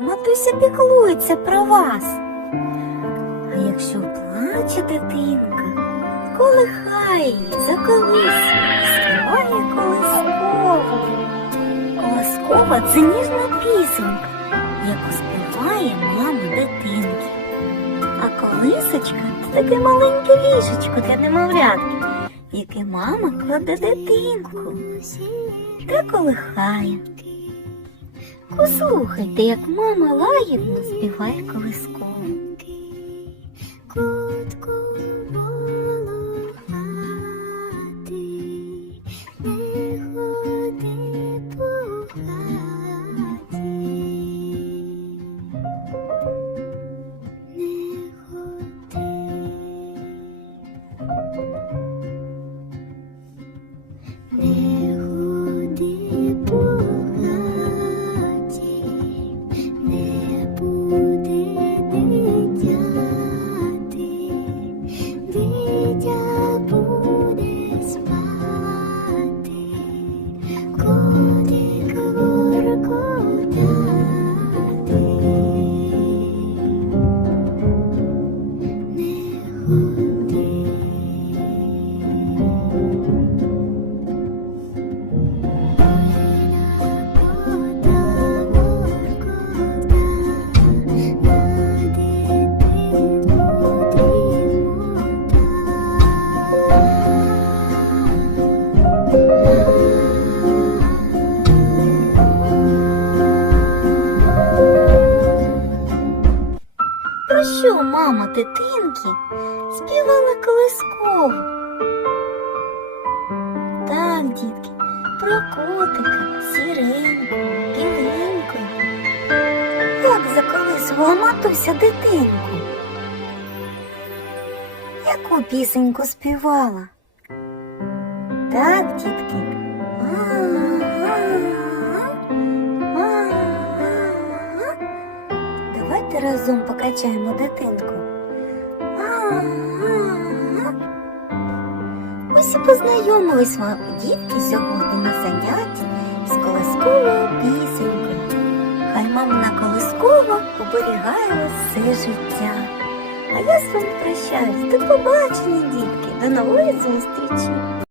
Матуся піклується про вас. А якщо плаче дитинка, колихає її, заколисує, співає колискову. Колискова це ніжна пісенька, яку співає мама дитинки. А колисочка це таке маленьке ліжечко для немовлятки, яке мама кладе дитинку та колихає. Послухайте, як мама лагідно співає колискову. Мама дитинки співала колискову? Так, дітки, про котика, сіреньку, біленьку. Як заколисувала матуся дитинку? Яку пісеньку співала? Так, дітки. Давайте разом покачаємо дитинку. Ось і познайомились ми, дітки, сьогодні на занятті з колисковою пісенькою. Хай мамина колискова оберігає вас все життя. А я з вами прощаюсь. До побачення, дітки. До нової зустрічі.